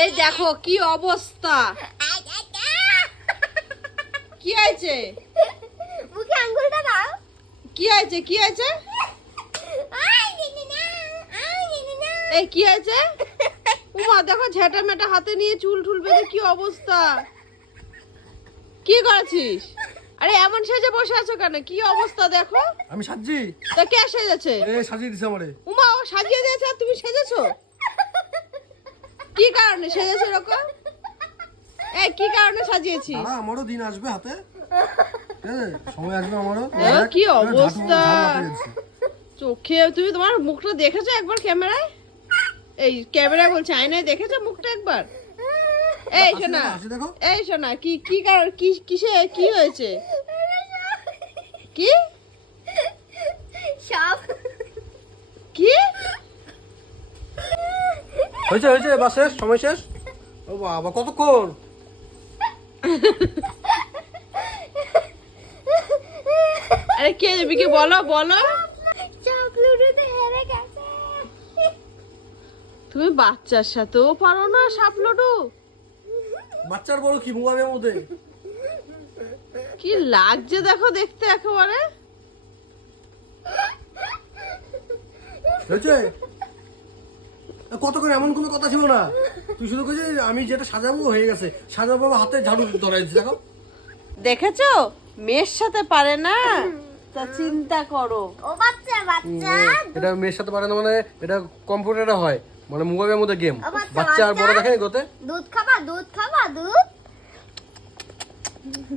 এই দেখো কি অবস্থা? কি হয়েছে? মুখে আঙ্গুলটা দাও। কি হয়েছে কি হয়েছে? এই কি হয়েছে? উমা দেখো ঝেঁটা মেটা হাতে নিয়ে চুল ঠুল বেঁধে কি অবস্থা। কি করেছিস? আরে এমন সেজে বসে আছো কেন? কি অবস্থা দেখো। আমি সাজি তা কে সেজেছে এ সাজিয়ে দিছে আমারে। উমা ও সাজিয়ে দিয়েছে আর তুমি সেজেছো? কি কারণে সেজেছো এরকম? এই কি কারণে সাজিয়েছিস? দাঁড়া আমারও দিন আসবে হাতে। সময় আসবে আমারও। কি অবস্থা। চোখে তুমি তোমার মুখটা দেখেছ একবার ক্যামেরায়? এই ক্যামেরায় বলছে আয়নায় দেখেছ মুখটা একবার? এই শোনা। এই শোনা কি কি কারণ কি কিসে কি হয়েছে কি সব কি হয়েছে হয়েছে বাস শেষ সময় শেষ? ও বাবা কতক্ষণ? আরে কে দেবিকে বলো বলো। গেছে। তুমি বাচ্চার সাথেও পারো না সাপ লুডু। বাচ্চার বড় কি মোবাইলের মধ্যে? কি লাগছে দেখো দেখতে একেবারে। হয়েছে? কত করে? এমন কোনো কথা ছিল না। তুই শুধু কইছিস আমি যেটা সাজাবো হয়ে গেছে। সাজাবো হাতে ঝাড়ু ধরাই দিচ্ছে দেখো। দেখেছ? মেয়ের সাথে পারে না। তা চিন্তা করো। ও বাচ্চা বাচ্চা। এটা মেয়ের সাথে পারে না মানে এটা কম্পিউটারে হয়। মানে মোবাইলের মধ্যে গেম। বাচ্চা, আর বড় বাচ্চা। দেখে গোতে। দুধ খাবা দুধ খাবা দুধ।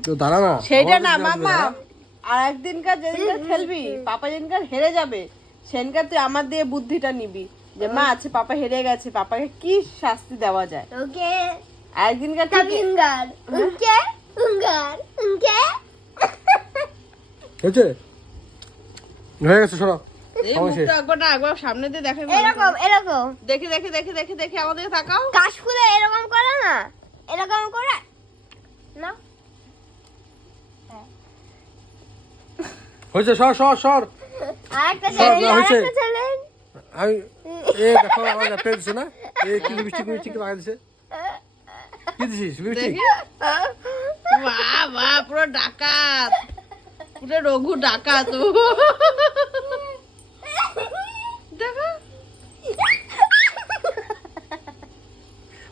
তো দাঁড়া না সেইটা না মামা। আর একদিনকার যেদিনকার খেলবি পাপা যেদিনকার হেরে যাবে সেদিনকার তুই আমার দিয়ে বুদ্ধিটা নিবি। যে মা আছে পাপা হেরে গেছে পাপাকে কি শাস্তি দেওয়া যায়? ওকে। আর একদিনকার ঠিক কামিঙ্গার উনকে উঙ্গার উনকে। হয়েছে? হয়ে গেছে সরো। সামনে দিয়ে দেখে এরকম এরকম। দেখে দেখে দেখে দেখে দেখে আমাদের তাকাও। কাশফুলে এরকম করে না? এরকম করে? না? হয়েছে সর সর সর। আরেকটা চ্যালেঞ্জ আরেকটা চ্যালেঞ্জ আমি এ দেখো আমার দিছে না? এ কি লিপস্টিক মিপস্টিক লাগা দিছে। কি দিছিস? লিপস্টিক বাহ বাহ পুরো ডাকাত। পুরো রঘু ডাকাত। দেখো।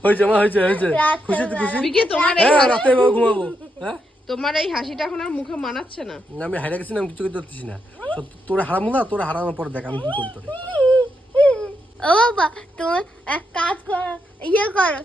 হয়েছে মা হয়েছে হয়েছে। খুশি তো খুশি? বিকি তোমার এই হ্যাঁ রাতে ঘুমাবো। হ্যাঁ? তোমার এই হাসিটা এখন আর মুখে মানাচ্ছে না। না, আমি হাইরা গেছি না আমি কিছু করতে পারতেছি না। তো তোরে হারামো না তোরে হারানোর পর দেখ আমি কি করি তোরে। ও বাবা তুমি এক কাজ করো ইয়ে করো।